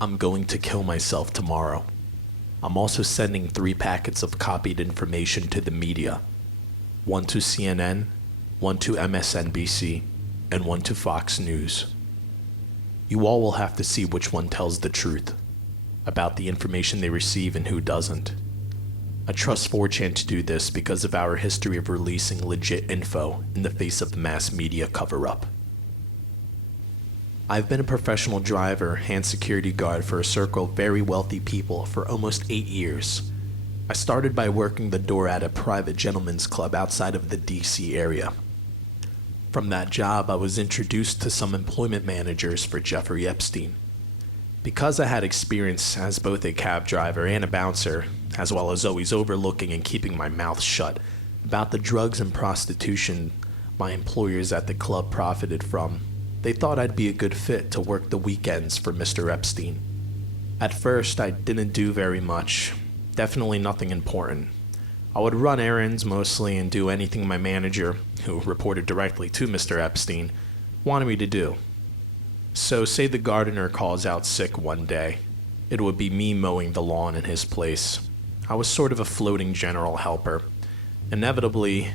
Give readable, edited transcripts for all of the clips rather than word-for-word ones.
I'm going to kill myself tomorrow. I'm also sending 3 packets of copied information to the media. 1 to CNN, 1 to MSNBC, and 1 to Fox News. You all will have to see which one tells the truth about the information they receive and who doesn't. I trust 4chan to do this because of our history of releasing legit info in the face of mass media cover-up. I've been a professional driver and security guard for a circle of very wealthy people for almost 8 years. I started by working the door at a private gentleman's club outside of the DC area. From that job, I was introduced to some employment managers for Jeffrey Epstein. Because I had experience as both a cab driver and a bouncer, as well as always overlooking and keeping my mouth shut about the drugs and prostitution my employers at the club profited from, they thought I'd be a good fit to work the weekends for Mr. Epstein. At first, I didn't do very much, definitely nothing important. I would run errands mostly and do anything my manager, who reported directly to Mr. Epstein, wanted me to do. So say the gardener calls out sick one day, it would be me mowing the lawn in his place. I was sort of a floating general helper. Inevitably,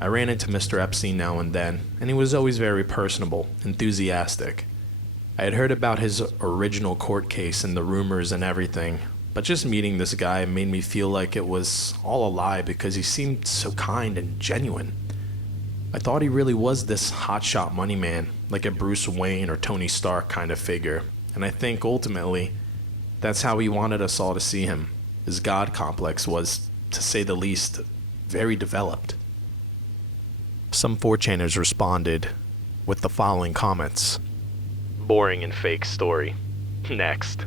I ran into Mr. Epstein now and then, and he was always very personable, enthusiastic. I had heard about his original court case and the rumors and everything, but just meeting this guy made me feel like it was all a lie because he seemed so kind and genuine. I thought he really was this hotshot money man, like a Bruce Wayne or Tony Stark kind of figure, and I think ultimately that's how he wanted us all to see him. His God complex was, to say the least, very developed. Some 4chaners responded with the following comments. Boring and fake story. Next.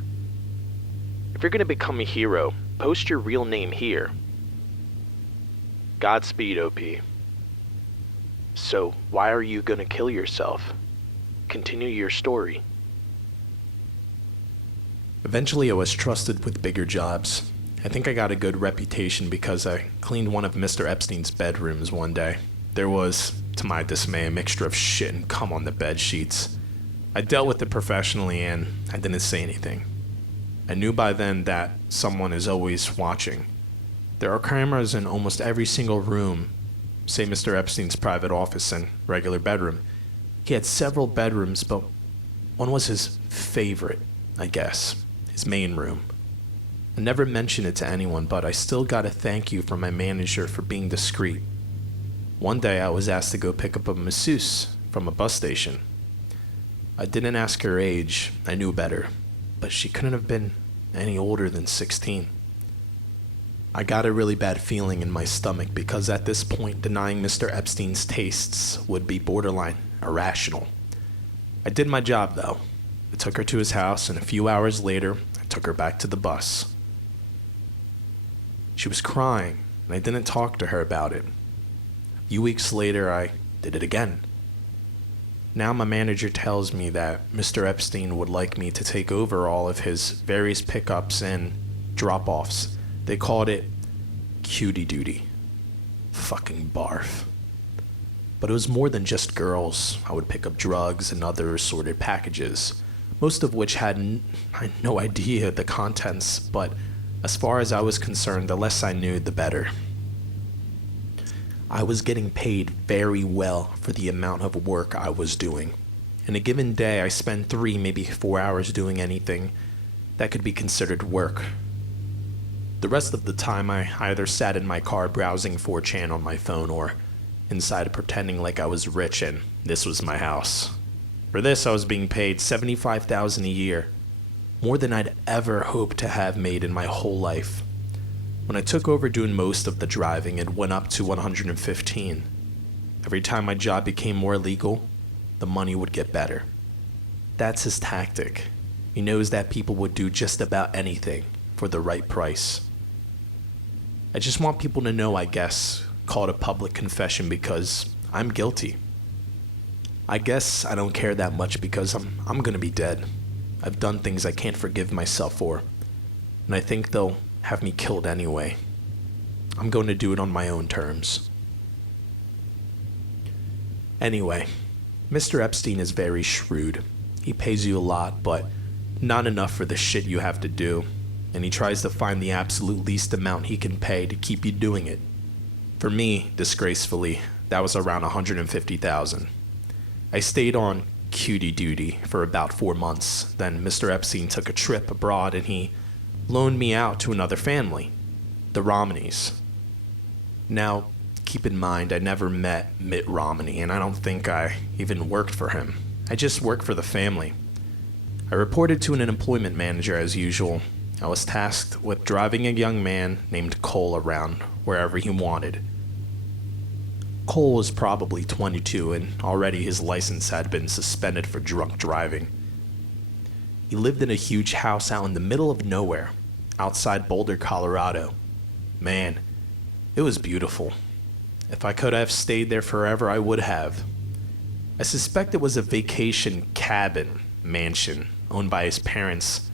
If you're going to become a hero, post your real name here. Godspeed, OP. So, why are you going to kill yourself? Continue your story. Eventually, I was trusted with bigger jobs. I think I got a good reputation because I cleaned one of Mr. Epstein's bedrooms one day. There was, to my dismay, a mixture of shit and cum on the bed sheets. I dealt with it professionally and I didn't say anything. I knew by then that someone is always watching. There are cameras in almost every single room, say Mr. Epstein's private office and regular bedroom. He had several bedrooms, but one was his favorite, I guess, his main room. I never mentioned it to anyone, but I still got a thank you from my manager for being discreet. One day I was asked to go pick up a masseuse from a bus station. I didn't ask her age, I knew better, but she couldn't have been any older than 16. I got a really bad feeling in my stomach because at this point denying Mr. Epstein's tastes would be borderline irrational. I did my job though. I took her to his house and a few hours later I took her back to the bus. She was crying and I didn't talk to her about it. A few weeks later I did it again. Now my manager tells me that Mr. Epstein would like me to take over all of his various pickups and drop-offs. They called it Cutie duty. Fucking barf. But it was more than just girls. I would pick up drugs and other assorted packages, most of which had no idea the contents, but as far as I was concerned, the less I knew, the better. I was getting paid very well for the amount of work I was doing. In a given day, I spent 3, maybe 4 hours doing anything that could be considered work. The rest of the time, I either sat in my car browsing 4chan on my phone or inside pretending like I was rich and this was my house. For this, I was being paid $75,000 a year, more than I'd ever hoped to have made in my whole life. When I took over doing most of the driving, it went up to $115. Every time my job became more legal, the money would get better. That's his tactic. He knows that people would do just about anything for the right price. I just want people to know, I guess, call it a public confession because I'm guilty. I guess I don't care that much because I'm gonna be dead. I've done things I can't forgive myself for, and I think they'll have me killed anyway. I'm going to do it on my own terms. Anyway, Mr. Epstein is very shrewd. He pays you a lot, but Not enough for the shit you have to do, and he tries to find the absolute least amount he can pay to keep you doing it. For me, disgracefully, that was around $150,000. I stayed on Cutie duty for about 4 months. Then Mr. Epstein took a trip abroad and he loaned me out to another family, the Romneys. Now, keep in mind, I never met Mitt Romney, and I don't think I even worked for him. I just worked for the family. I reported to an employment manager as usual. I was tasked with driving a young man named Cole around wherever he wanted. Cole was probably 22, and already his license had been suspended for drunk driving. He lived in a huge house out in the middle of nowhere, outside Boulder, Colorado. Man, it was beautiful. If I could have stayed there forever, I would have. I suspect it was a vacation cabin mansion owned by his parents,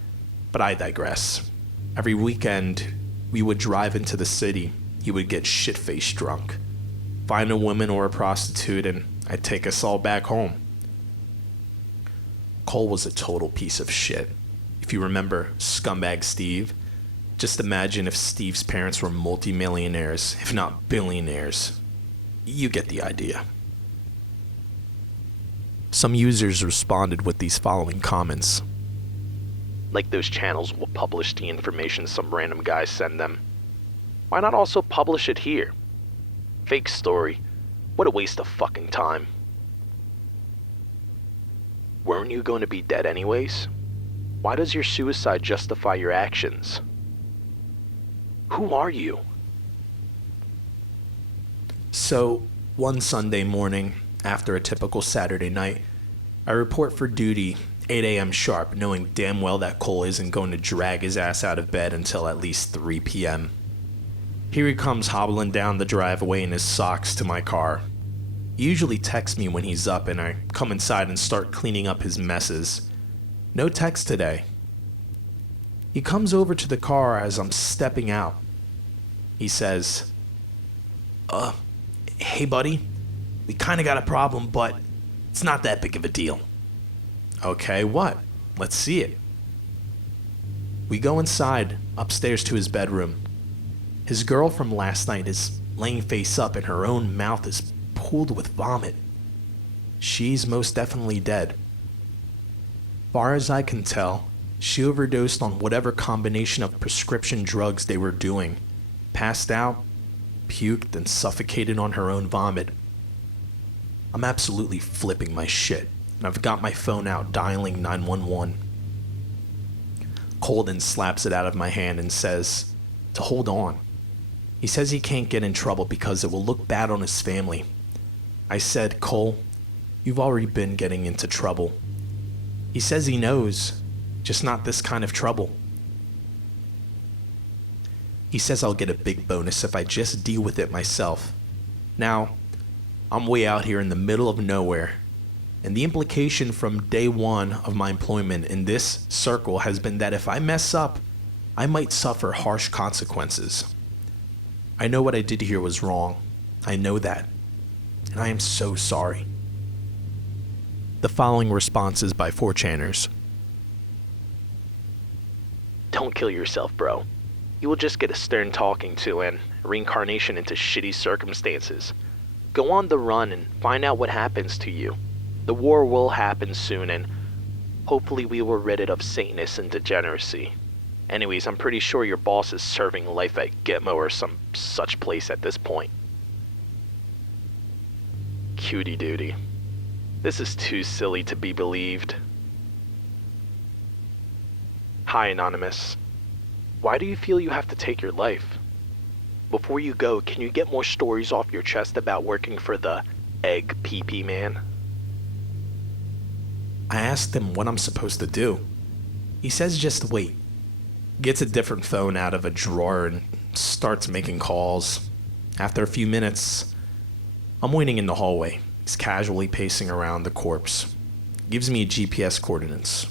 but I digress. Every weekend, we would drive into the city. He would get shit-faced drunk, find a woman or a prostitute, and I'd take us all back home. Cole was a total piece of shit. If you remember Scumbag Steve, just imagine if Steve's parents were multimillionaires, if not billionaires. You get the idea. Some users responded with these following comments. Like those channels will publish the information some random guys send them. Why not also publish it here? Fake story. What a waste of fucking time. Weren't you going to be dead anyways? Why does your suicide justify your actions? Who are you? So, one Sunday morning, after a typical Saturday night, I report for duty 8 a.m. sharp, knowing damn well that Cole isn't going to drag his ass out of bed until at least 3 p.m. Here he comes hobbling down the driveway in his socks to my car. He usually texts me when he's up, and I come inside and start cleaning up his messes. No text today. He comes over to the car as I'm stepping out. He says, hey buddy, we kinda got a problem, but it's not that big of a deal. Okay, what? Let's see it. We go inside, upstairs to his bedroom. His girl from last night is laying face up and her own mouth is pooled with vomit. She's most definitely dead. Far as I can tell, she overdosed on whatever combination of prescription drugs they were doing, passed out, puked, and suffocated on her own vomit. I'm absolutely flipping my shit, and I've got my phone out dialing 911. Colden slaps it out of my hand and says to hold on. He says he can't get in trouble because it will look bad on his family. I said, Cole, you've already been getting into trouble. He says he knows, just not this kind of trouble. He says I'll get a big bonus if I just deal with it myself. Now, I'm way out here in the middle of nowhere, and the implication from day one of my employment in this circle has been that if I mess up, I might suffer harsh consequences. I know what I did here was wrong. I know that. And I am so sorry. The following response is by 4chaners. Don't kill yourself, bro. You will just get a stern talking to and reincarnation into shitty circumstances. Go on the run and find out what happens to you. The war will happen soon, and hopefully we will rid it of Satanists and degeneracy. Anyways, I'm pretty sure your boss is serving life at Gitmo or some such place at this point. Cutie duty. This is too silly to be believed. Hi, Anonymous. Why do you feel you have to take your life? Before you go, can you get more stories off your chest about working for the Egg Pee-Pee Man? I asked him what I'm supposed to do. He says just wait. Gets a different phone out of a drawer and starts making calls. After a few minutes, I'm waiting in the hallway. He's casually pacing around the corpse. Gives me GPS coordinates.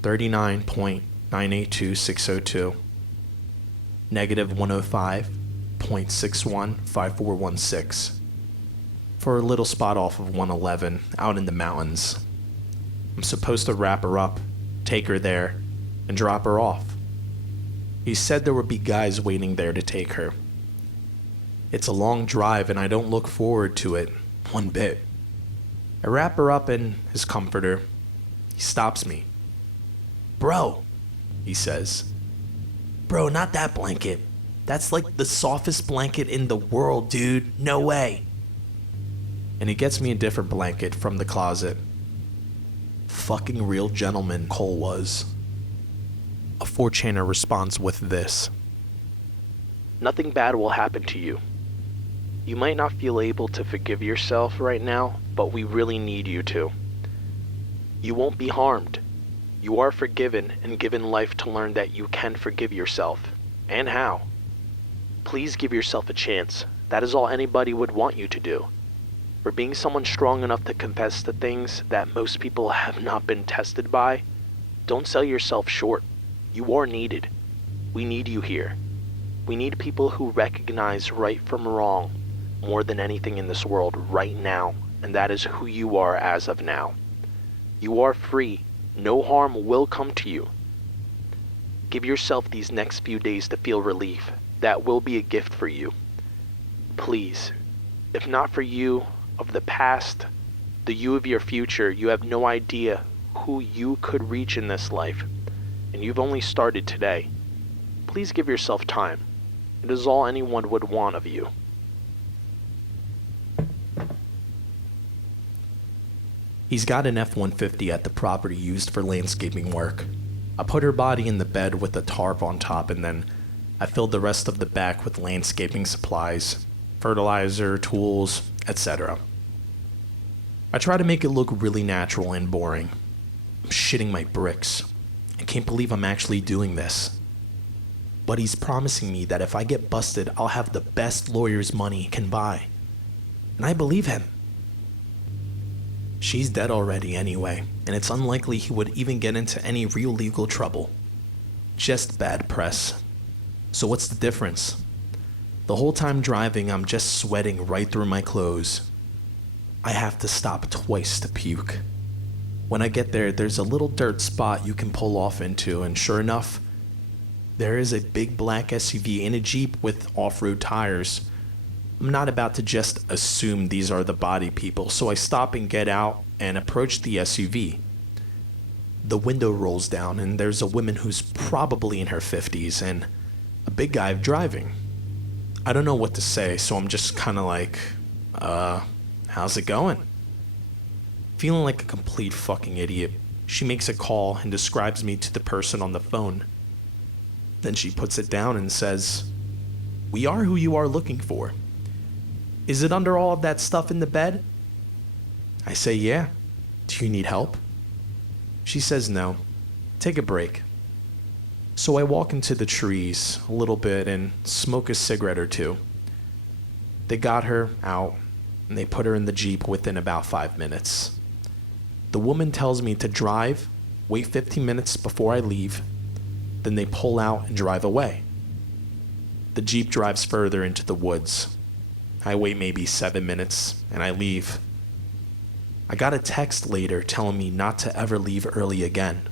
39.982602. Negative 105.615416. For a little spot off of 111 out in the mountains. I'm supposed to wrap her up, take her there, and drop her off. He said there would be guys waiting there to take her. It's a long drive and I don't look forward to it one bit. I wrap her up in his comforter. He stops me. "Bro," he says. "Bro, not that blanket. That's like the softest blanket in the world, dude. No way." And he gets me a different blanket from the closet. Fucking real gentleman, Cole was. A 4chaner responds with this. "Nothing bad will happen to you. You might not feel able to forgive yourself right now, but we really need you to. You won't be harmed. You are forgiven and given life to learn that you can forgive yourself. And how. Please give yourself a chance. That is all anybody would want you to do. For being someone strong enough to confess to things that most people have not been tested by, don't sell yourself short. You are needed. We need you here. We need people who recognize right from wrong more than anything in this world right now, and that is who you are as of now. You are free. No harm will come to you. Give yourself these next few days to feel relief. That will be a gift for you. Please, if not for you of the past, the you of your future, you have no idea who you could reach in this life. And you've only started today. Please give yourself time. It is all anyone would want of you." He's got an F-150 at the property used for landscaping work. I put her body in the bed with a tarp on top, and then I filled the rest of the back with landscaping supplies, fertilizer, tools, etc. I try to make it look really natural and boring. I'm shitting my bricks. I can't believe I'm actually doing this. But he's promising me that if I get busted, I'll have the best lawyer's money can buy. And I believe him. She's dead already anyway, and it's unlikely he would even get into any real legal trouble. Just bad press. So what's the difference? The whole time driving, I'm just sweating right through my clothes. I have to stop twice to puke. When I get there, there's a little dirt spot you can pull off into, and sure enough, there is a big black SUV and a Jeep with off-road tires. I'm not about to just assume these are the body people, so I stop and get out and approach the SUV. The window rolls down, and there's a woman who's probably in her 50s and a big guy driving. I don't know what to say, so I'm just kind of like, how's it going? Feeling like a complete fucking idiot, she makes a call and describes me to the person on the phone. Then she puts it down and says, "We are who you are looking for. Is it under all of that stuff in the bed?" I say, "Yeah. Do you need help?" She says no. Take a break. So I walk into the trees a little bit and smoke a cigarette or two. They got her out, and they put her in the Jeep within about 5 minutes. The woman tells me to drive, wait 15 minutes before I leave, then they pull out and drive away. The Jeep drives further into the woods. I wait maybe 7 minutes, and I leave. I got a text later telling me not to ever leave early again.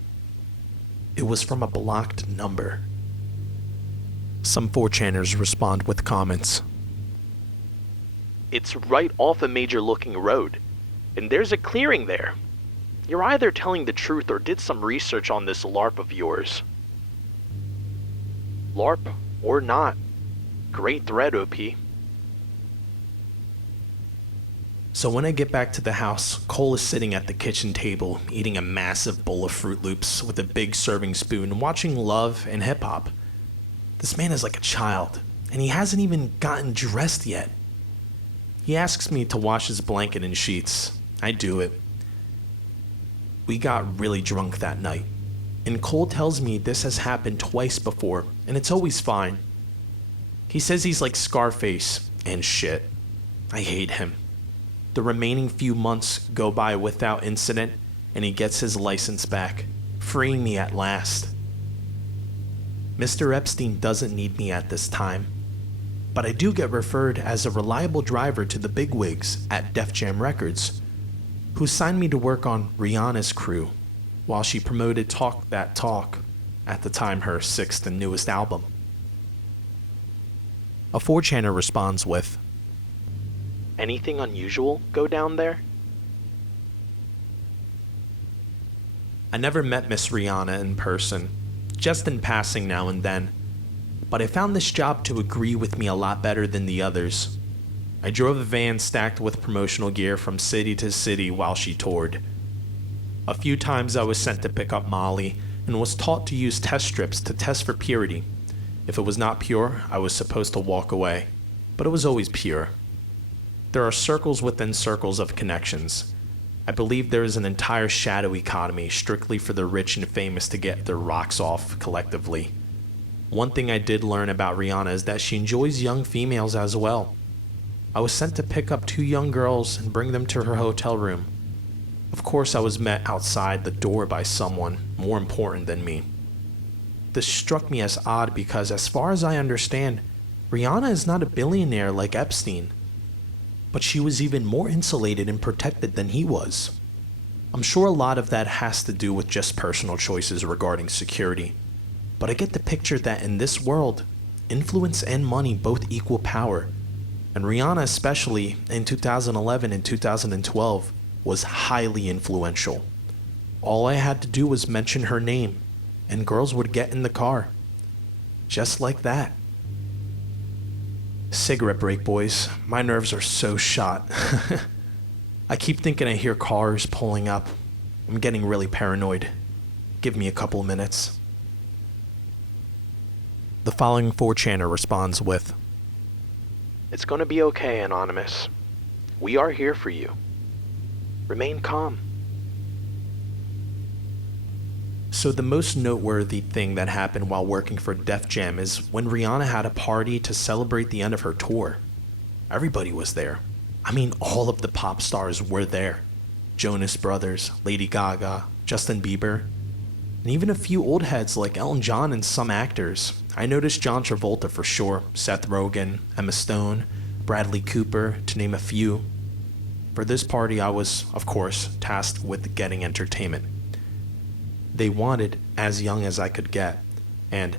It was from a blocked number. Some 4chaners respond with comments. "It's right off a major-looking road, and there's a clearing there. You're either telling the truth or did some research on this LARP of yours." LARP or not, great thread, OP. So when I get back to the house, Cole is sitting at the kitchen table, eating a massive bowl of Fruit Loops with a big serving spoon, watching Love and hip hop. This man is like a child, and he hasn't even gotten dressed yet. He asks me to wash his blanket and sheets. I do it. We got really drunk that night, and Cole tells me this has happened twice before, and it's always fine. He says he's like Scarface and shit. I hate him. The remaining few months go by without incident, and he gets his license back, freeing me at last. Mr. Epstein doesn't need me at this time, but I do get referred as a reliable driver to the bigwigs at Def Jam Records, who signed me to work on Rihanna's crew, while she promoted Talk That Talk, at the time her sixth and newest album. A 4chaner responds with, "Anything unusual go down there?" I never met Miss Rihanna in person, just in passing now and then, but I found this job to agree with me a lot better than the others. I drove a van stacked with promotional gear from city to city while she toured. A few times I was sent to pick up Molly and was taught to use test strips to test for purity. If it was not pure, I was supposed to walk away, but it was always pure. There are circles within circles of connections. I believe there is an entire shadow economy strictly for the rich and famous to get their rocks off collectively. One thing I did learn about Rihanna is that she enjoys young females as well. I was sent to pick up 2 young girls and bring them to her hotel room. Of course, I was met outside the door by someone more important than me. This struck me as odd because, as far as I understand, Rihanna is not a billionaire like Epstein. But she was even more insulated and protected than he was. I'm sure a lot of that has to do with just personal choices regarding security. But I get the picture that in this world, influence and money both equal power. And Rihanna, especially in 2011 and 2012, was highly influential. All I had to do was mention her name, and girls would get in the car. Just like that. Cigarette break, boys. My nerves are so shot. I keep thinking I hear cars pulling up. I'm getting really paranoid. Give me a couple of minutes. The following 4chaner responds with, "It's gonna be okay, Anonymous. We are here for you. Remain calm." So the most noteworthy thing that happened while working for Def Jam is when Rihanna had a party to celebrate the end of her tour. Everybody was there. I mean, all of the pop stars were there. Jonas Brothers, Lady Gaga, Justin Bieber, and even a few old heads like Elton John and some actors. I noticed John Travolta for sure, Seth Rogen, Emma Stone, Bradley Cooper, to name a few. For this party, I was, of course, tasked with getting entertainment. They wanted as young as I could get, and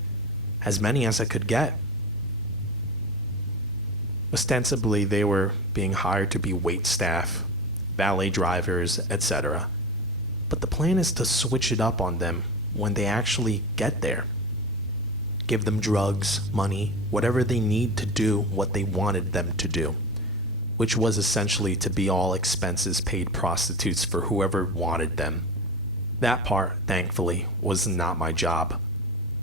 as many as I could get. Ostensibly, they were being hired to be wait staff, valet drivers, etc. But the plan is to switch it up on them when they actually get there. Give them drugs, money, whatever they need to do what they wanted them to do, which was essentially to be all expenses paid prostitutes for whoever wanted them. That part, thankfully, was not my job.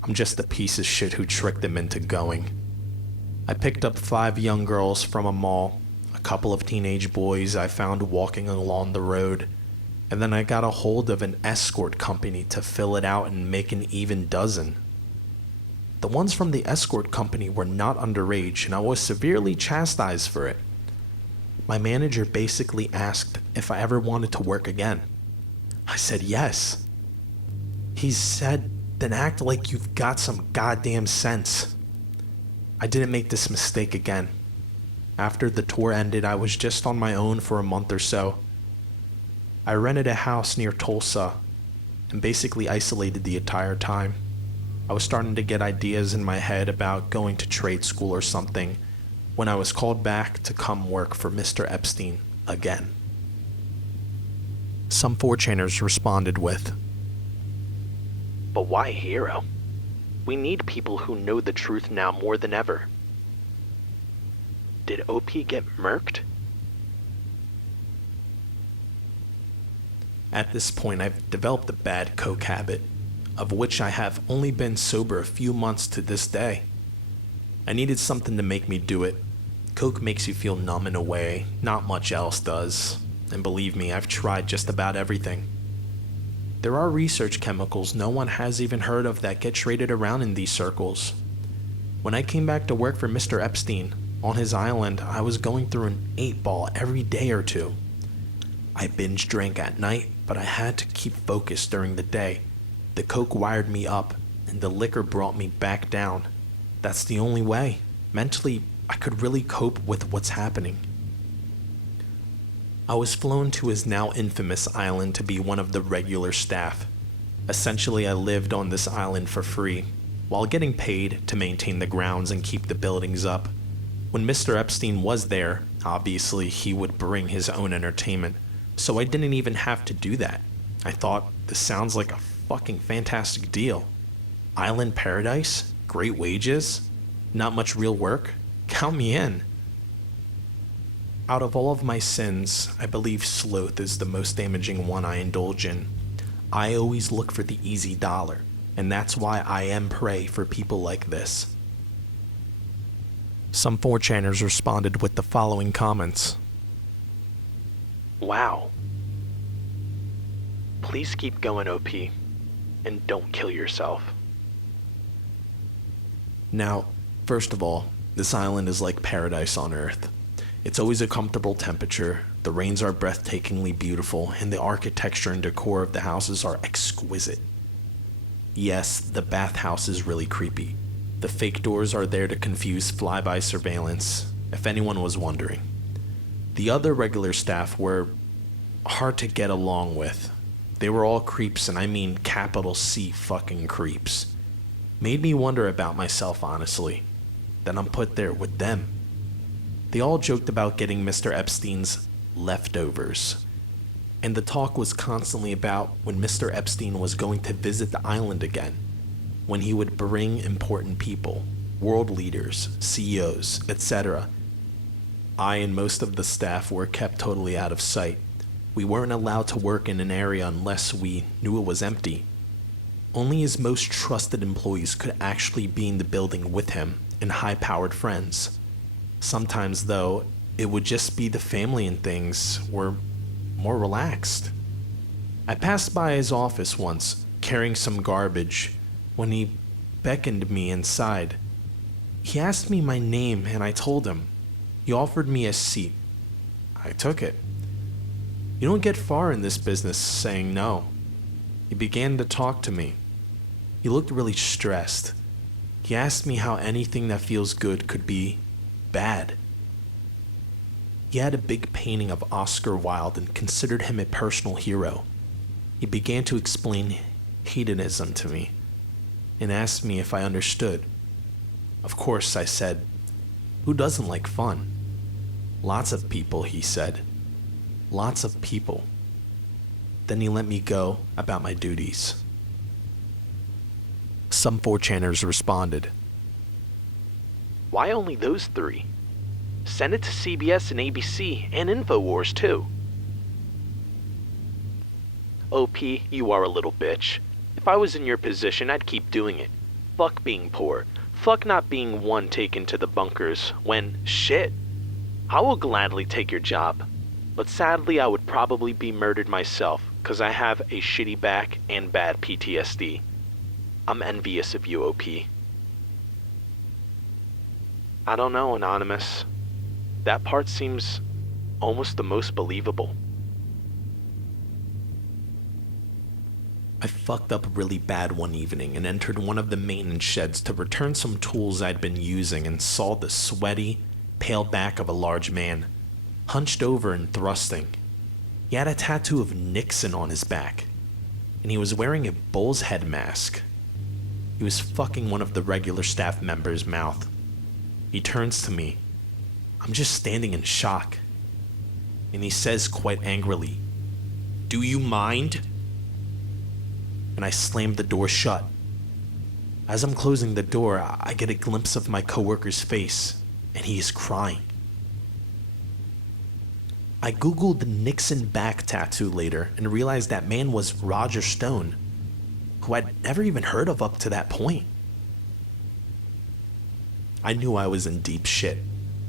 I'm just a piece of shit who tricked them into going. I picked up 5 young girls from a mall, a couple of teenage boys I found walking along the road, and then I got a hold of an escort company to fill it out and make an even dozen. The ones from the escort company were not underage, and I was severely chastised for it. My manager basically asked if I ever wanted to work again. I said yes. He said, "Then act like you've got some goddamn sense." I didn't make this mistake again. After the tour ended, I was just on my own for a month or so. I rented a house near Tulsa and basically isolated the entire time. I was starting to get ideas in my head about going to trade school or something when I was called back to come work for Mr. Epstein again. Some 4chaners responded with, "But why hero? We need people who know the truth now more than ever. Did OP get murked?" At this point, I've developed a bad coke habit, of which I have only been sober a few months to this day. I needed something to make me do it. Coke makes you feel numb in a way not much else does. And believe me, I've tried just about everything. There are research chemicals no one has even heard of that get traded around in these circles. When I came back to work for Mr. Epstein, on his island, I was going through an 8-ball every day or two. I binge drank at night, but I had to keep focused during the day. The coke wired me up, and the liquor brought me back down. That's the only way. Mentally, I could really cope with what's happening. I was flown to his now infamous island to be one of the regular staff. Essentially, I lived on this island for free, while getting paid to maintain the grounds and keep the buildings up. When Mr. Epstein was there, obviously he would bring his own entertainment, so I didn't even have to do that. I thought, this sounds like a fucking fantastic deal. Island paradise, great wages, not much real work, count me in. Out of all of my sins, I believe sloth is the most damaging one I indulge in. I always look for the easy dollar, and that's why I am prey for people like this. Some 4chaners responded with the following comments. Wow. Please keep going, OP, and don't kill yourself. Now, first of all, this island is like paradise on Earth. It's always a comfortable temperature, the rains are breathtakingly beautiful, and the architecture and decor of the houses are exquisite. Yes, the bathhouse is really creepy. The fake doors are there to confuse flyby surveillance, if anyone was wondering. The other regular staff were hard to get along with. They were all creeps, and I mean capital C fucking creeps. Made me wonder about myself, honestly. That I'm put there with them. They all joked about getting Mr. Epstein's leftovers. And the talk was constantly about when Mr. Epstein was going to visit the island again. When he would bring important people, world leaders, CEOs, etc. I and most of the staff were kept totally out of sight. We weren't allowed to work in an area unless we knew it was empty. Only his most trusted employees could actually be in the building with him and high-powered friends. Sometimes, though, it would just be the family and things were more relaxed. I passed by his office once, carrying some garbage, when he beckoned me inside. He asked me my name and I told him. He offered me a seat. I took it. You don't get far in this business saying no. He began to talk to me. He looked really stressed. He asked me how anything that feels good could be bad. He had a big painting of Oscar Wilde and considered him a personal hero. He began to explain hedonism to me and asked me if I understood. Of course, I said, who doesn't like fun? Lots of people, he said. Lots of people. Then he let me go about my duties. Some 4chaners responded. Why only those three? Send it to CBS and ABC and InfoWars too. OP, you are a little bitch. If I was in your position, I'd keep doing it. Fuck being poor. Fuck not being one taken to the bunkers when, shit, I will gladly take your job. But sadly, I would probably be murdered myself, cause I have a shitty back and bad PTSD. I'm envious of you, OP. I don't know, Anonymous. That part seems almost the most believable. I fucked up really bad one evening and entered one of the maintenance sheds to return some tools I'd been using and saw the sweaty, pale back of a large man, hunched over and thrusting. He had a tattoo of Nixon on his back, and he was wearing a bull's head mask. He was fucking one of the regular staff members' mouth. He turns to me. I'm just standing in shock. And he says quite angrily, "Do you mind?" And I slammed the door shut. As I'm closing the door, I get a glimpse of my coworker's face, and he is crying. I googled the Nixon back tattoo later and realized that man was Roger Stone, who I'd never even heard of up to that point. I knew I was in deep shit.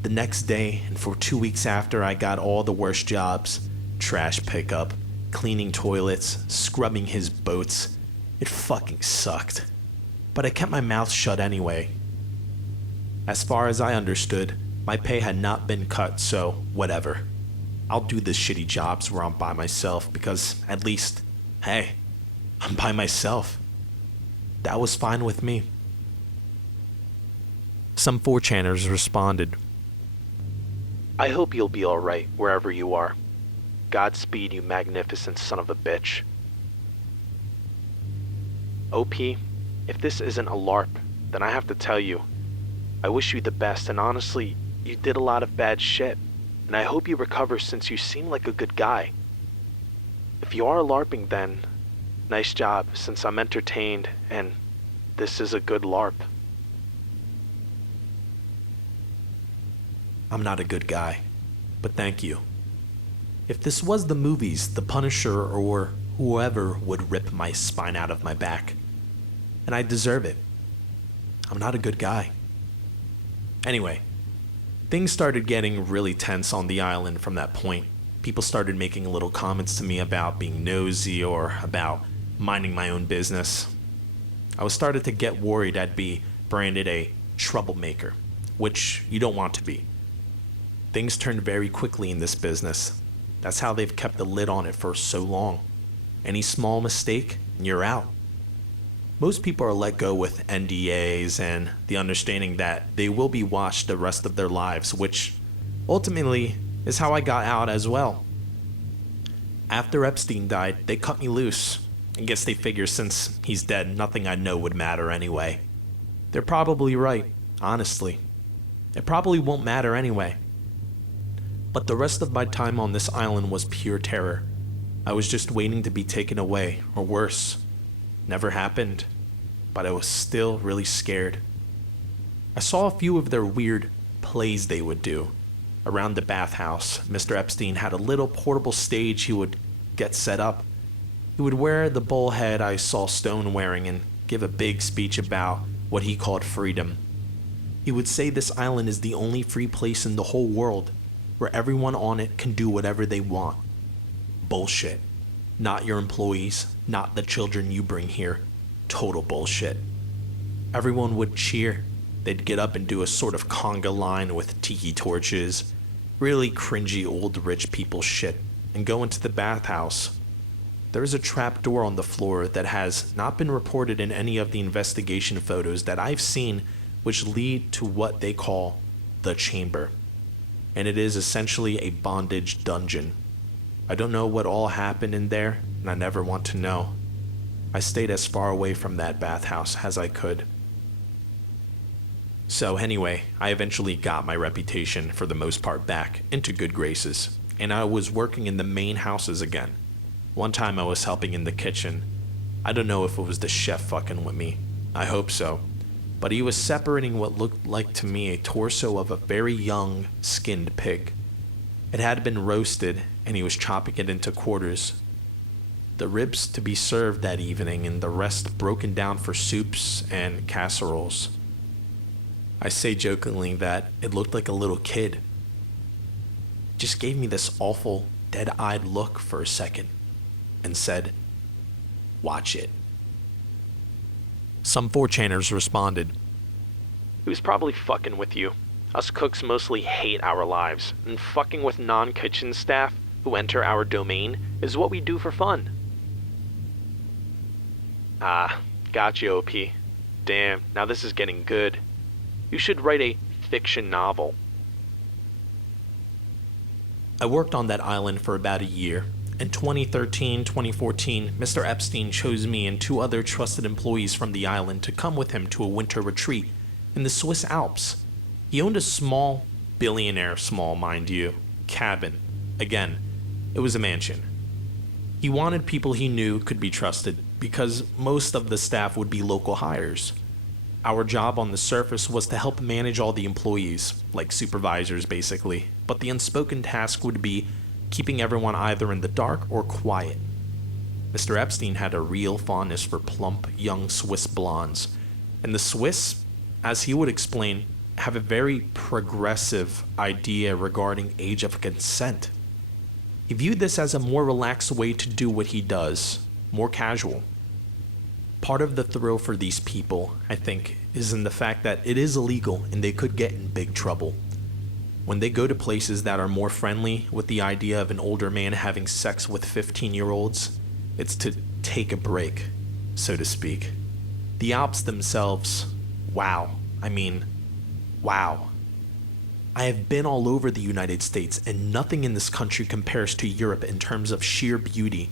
The next day, and for 2 weeks after, I got all the worst jobs: trash pickup, cleaning toilets, scrubbing his boats. It fucking sucked. But I kept my mouth shut anyway. As far as I understood, my pay had not been cut, so whatever. I'll do the shitty jobs where I'm by myself because at least, hey, I'm by myself. That was fine with me. Some 4chaners responded. I hope you'll be alright wherever you are. Godspeed, you magnificent son of a bitch. OP, if this isn't a LARP, then I have to tell you, I wish you the best, and honestly, you did a lot of bad shit, and I hope you recover since you seem like a good guy. If you are LARPing then, nice job, since I'm entertained, and this is a good LARP. I'm not a good guy, but thank you. If this was the movies, the Punisher or whoever would rip my spine out of my back. And I deserve it. I'm not a good guy. Anyway, things started getting really tense on the island from that point. People started making little comments to me about being nosy or about minding my own business. I was started to get worried I'd be branded a troublemaker, which you don't want to be. Things turned very quickly in this business. That's how they've kept the lid on it for so long. Any small mistake, and you're out. Most people are let go with NDAs and the understanding that they will be watched the rest of their lives, which ultimately is how I got out as well. After Epstein died, they cut me loose. I guess they figure since he's dead, nothing I know would matter anyway. They're probably right, honestly. It probably won't matter anyway. But the rest of my time on this island was pure terror. I was just waiting to be taken away, or worse. Never happened, but I was still really scared. I saw a few of their weird plays they would do. Around the bathhouse, Mr. Epstein had a little portable stage he would get set up. He would wear the bull head I saw Stone wearing and give a big speech about what he called freedom. He would say this island is the only free place in the whole world, where everyone on it can do whatever they want. Bullshit. Not your employees, not the children you bring here. Total bullshit. Everyone would cheer. They'd get up and do a sort of conga line with tiki torches, really cringy old rich people shit, and go into the bathhouse. There is a trap door on the floor that has not been reported in any of the investigation photos that I've seen, which lead to what they call the chamber. And it is essentially a bondage dungeon. I don't know what all happened in there, and I never want to know. I stayed as far away from that bathhouse as I could. So anyway, I eventually got my reputation, for the most part, back into good graces, and I was working in the main houses again. One time I was helping in the kitchen. I don't know if it was the chef fucking with me. I hope so. But he was separating what looked like to me a torso of a very young, skinned pig. It had been roasted, and he was chopping it into quarters. The ribs to be served that evening, and the rest broken down for soups and casseroles. I say jokingly that it looked like a little kid. It just gave me this awful, dead-eyed look for a second, and said, "Watch it." Some 4chaners responded, "He was probably fucking with you. Us cooks mostly hate our lives, and fucking with non-kitchen staff who enter our domain is what we do for fun." Ah, gotcha, OP. Damn, now this is getting good. You should write a fiction novel. I worked on that island for about a year. In 2013-2014, Mr. Epstein chose me and 2 other trusted employees from the island to come with him to a winter retreat in the Swiss Alps. He owned a small, billionaire small, mind you, cabin. Again, it was a mansion. He wanted people he knew could be trusted because most of the staff would be local hires. Our job on the surface was to help manage all the employees, like supervisors basically, but the unspoken task would be keeping everyone either in the dark or quiet. Mr. Epstein had a real fondness for plump, young Swiss blondes, and the Swiss, as he would explain, have a very progressive idea regarding age of consent. He viewed this as a more relaxed way to do what he does, more casual. Part of the thrill for these people, I think, is in the fact that it is illegal and they could get in big trouble. When they go to places that are more friendly with the idea of an older man having sex with 15-year-olds, it's to take a break, so to speak. The Alps themselves, wow. I have been all over the United States, and nothing in this country compares to Europe in terms of sheer beauty.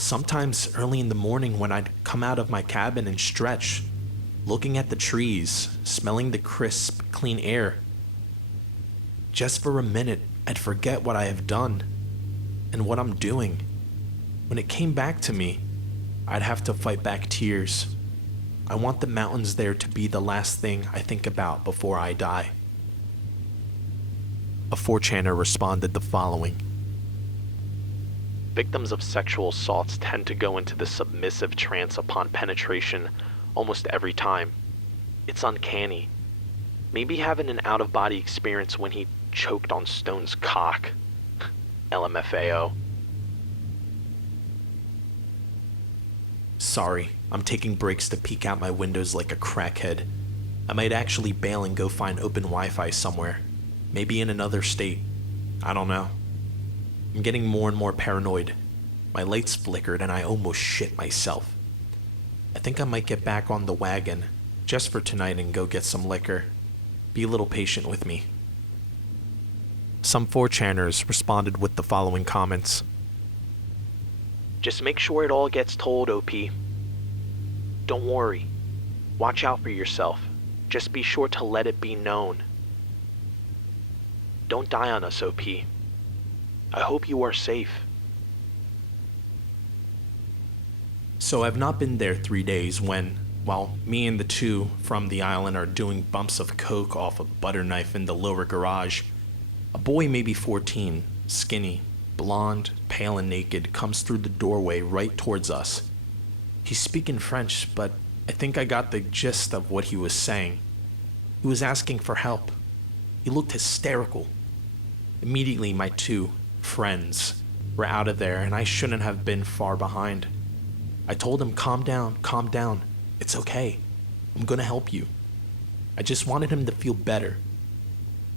Sometimes early in the morning when I'd come out of my cabin and stretch, looking at the trees, smelling the crisp, clean air. Just for a minute, I'd forget what I have done and what I'm doing. When it came back to me, I'd have to fight back tears. I want the mountains there to be the last thing I think about before I die. A 4chaner responded the following. Victims of sexual assaults tend to go into the submissive trance upon penetration almost every time. It's uncanny. Maybe having an out-of-body experience when he choked on Stone's cock. LMFAO. Sorry, I'm taking breaks to peek out my windows like a crackhead. I might actually bail and go find open Wi-Fi somewhere. Maybe in another state. I don't know. I'm getting more and more paranoid. My lights flickered and I almost shit myself. I think I might get back on the wagon, just for tonight, and go get some liquor. Be a little patient with me. Some 4chaners responded with the following comments. Just make sure it all gets told, OP. Don't worry. Watch out for yourself. Just be sure to let it be known. Don't die on us, OP. I hope you are safe. So I've not been there 3 days when, while me and the two from the island are doing bumps of coke off a butter knife in the lower garage, a boy maybe 14, skinny, blonde, pale and naked, comes through the doorway right towards us. He's speaking French, but I think I got the gist of what he was saying. He was asking for help. He looked hysterical. Immediately, my two friends were out of there, and I shouldn't have been far behind. I told him, calm down. It's okay. I'm gonna help you. I just wanted him to feel better.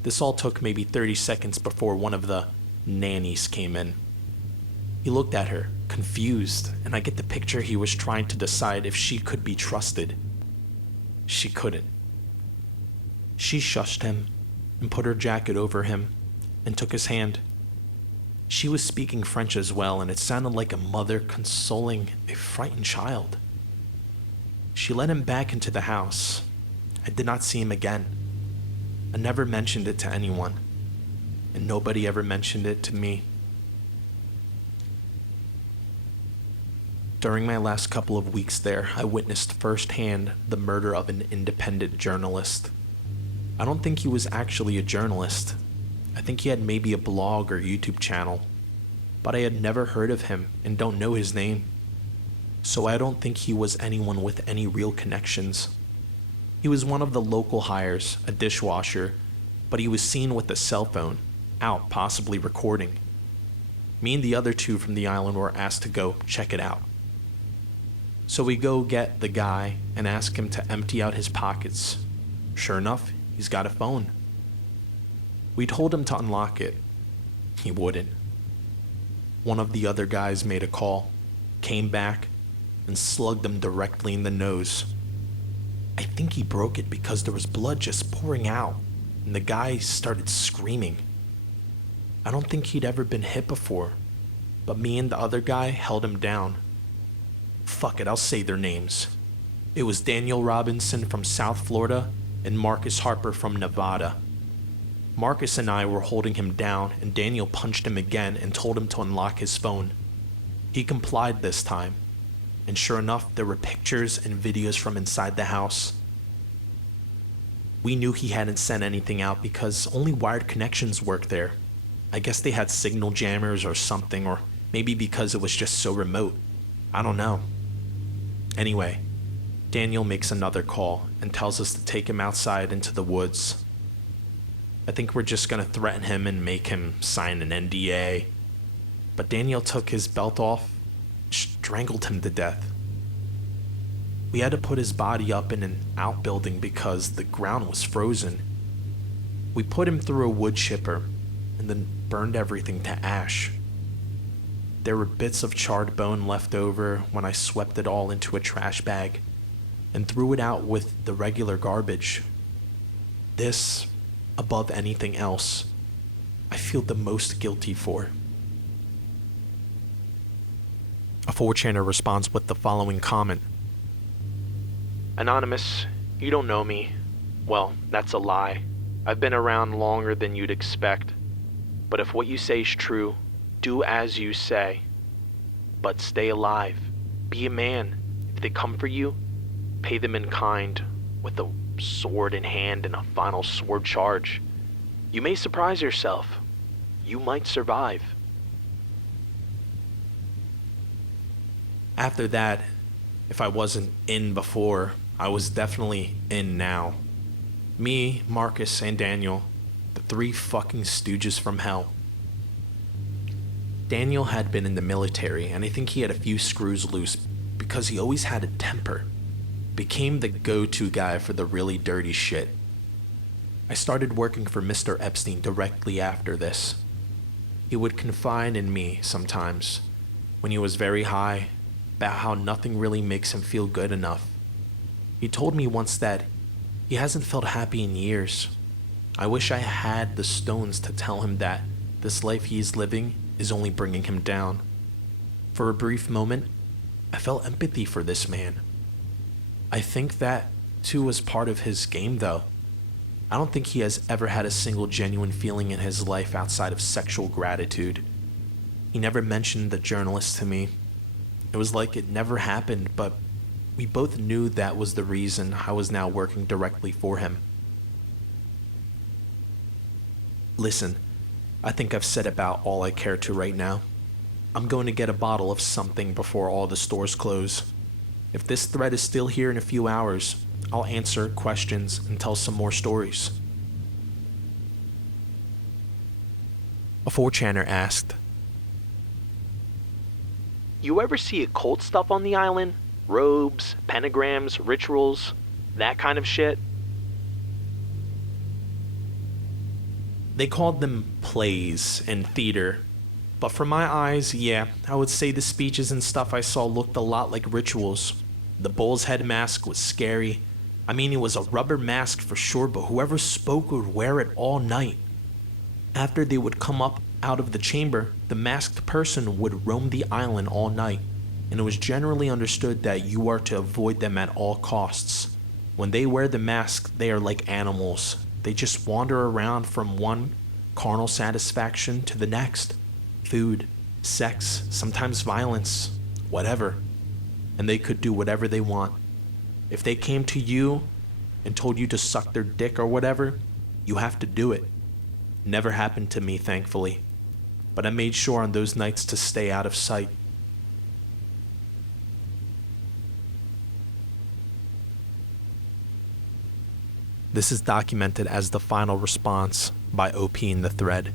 This all took maybe 30 seconds before one of the nannies came in. He looked at her, confused, and I get the picture he was trying to decide if she could be trusted. She couldn't. She shushed him and put her jacket over him and took his hand. She was speaking French as well, and it sounded like a mother consoling a frightened child. She led him back into the house. I did not see him again. I never mentioned it to anyone, and nobody ever mentioned it to me. During my last couple of weeks there, I witnessed firsthand the murder of an independent journalist. I don't think he was actually a journalist. I think he had maybe a blog or YouTube channel, but I had never heard of him and don't know his name. So I don't think he was anyone with any real connections. He was one of the local hires, a dishwasher, but he was seen with a cell phone, out possibly recording. Me and the other two from the island were asked to go check it out. So we go get the guy and ask him to empty out his pockets. Sure enough, he's got a phone. We told him to unlock it. He wouldn't. One of the other guys made a call, came back, and slugged him directly in the nose. I think he broke it because there was blood just pouring out, and the guy started screaming. I don't think he'd ever been hit before, but me and the other guy held him down. Fuck it, I'll say their names. It was Daniel Robinson from South Florida and Marcus Harper from Nevada. Marcus and I were holding him down, and Daniel punched him again and told him to unlock his phone. He complied this time, and sure enough, there were pictures and videos from inside the house. We knew he hadn't sent anything out because only wired connections work there. I guess they had signal jammers or something, or maybe because it was just so remote. I don't know. Anyway, Daniel makes another call and tells us to take him outside into the woods. I think we're just gonna threaten him and make him sign an NDA. But Daniel took his belt off, strangled him to death. We had to put his body up in an outbuilding because the ground was frozen. We put him through a wood chipper and then burned everything to ash. There were bits of charred bone left over when I swept it all into a trash bag and threw it out with the regular garbage. This, above anything else, I feel the most guilty for. A 4chaner responds with the following comment. Anonymous, you don't know me. Well, that's a lie. I've been around longer than you'd expect. But if what you say is true, do as you say. But stay alive. Be a man. If they come for you, pay them in kind, with a sword in hand and a final sword charge. You may surprise yourself. You might survive. After that, if I wasn't in before, I was definitely in now. Me, Marcus, and Daniel, the three fucking stooges from hell. Daniel had been in the military, and I think he had a few screws loose because he always had a temper. Became the go-to guy for the really dirty shit. I started working for Mr. Epstein directly after this. He would confide in me sometimes, when he was very high, about how nothing really makes him feel good enough. He told me once that he hasn't felt happy in years. I wish I had the stones to tell him that this life he is living is only bringing him down. For a brief moment, I felt empathy for this man. I think that, too, was part of his game, though. I don't think he has ever had a single genuine feeling in his life outside of sexual gratitude. He never mentioned the journalist to me. It was like it never happened, but we both knew that was the reason I was now working directly for him. Listen, I think I've said about all I care to right now. I'm going to get a bottle of something before all the stores close. If this thread is still here in a few hours, I'll answer questions and tell some more stories. A 4chaner asked, You ever see occult stuff on the island? Robes, pentagrams, rituals, that kind of shit? They called them plays and theater. But from my eyes, yeah, I would say the speeches and stuff I saw looked a lot like rituals. The bull's head mask was scary. I mean, it was a rubber mask for sure, but whoever spoke would wear it all night. After they would come up out of the chamber, the masked person would roam the island all night, and it was generally understood that you are to avoid them at all costs. When they wear the mask, they are like animals. They just wander around from one carnal satisfaction to the next. Food, sex, sometimes violence, whatever. And they could do whatever they want. If they came to you and told you to suck their dick or whatever, you have to do it. Never happened to me, thankfully. But I made sure on those nights to stay out of sight. This is documented as the final response by OP in the thread.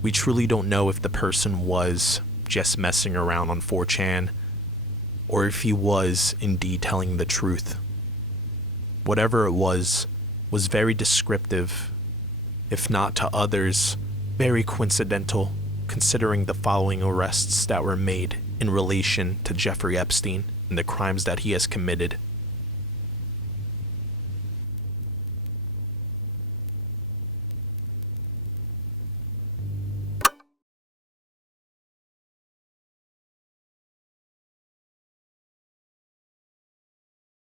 We truly don't know if the person was just messing around on 4chan, or if he was indeed telling the truth. Whatever it was very descriptive, if not to others, very coincidental, considering the following arrests that were made in relation to Jeffrey Epstein and the crimes that he has committed.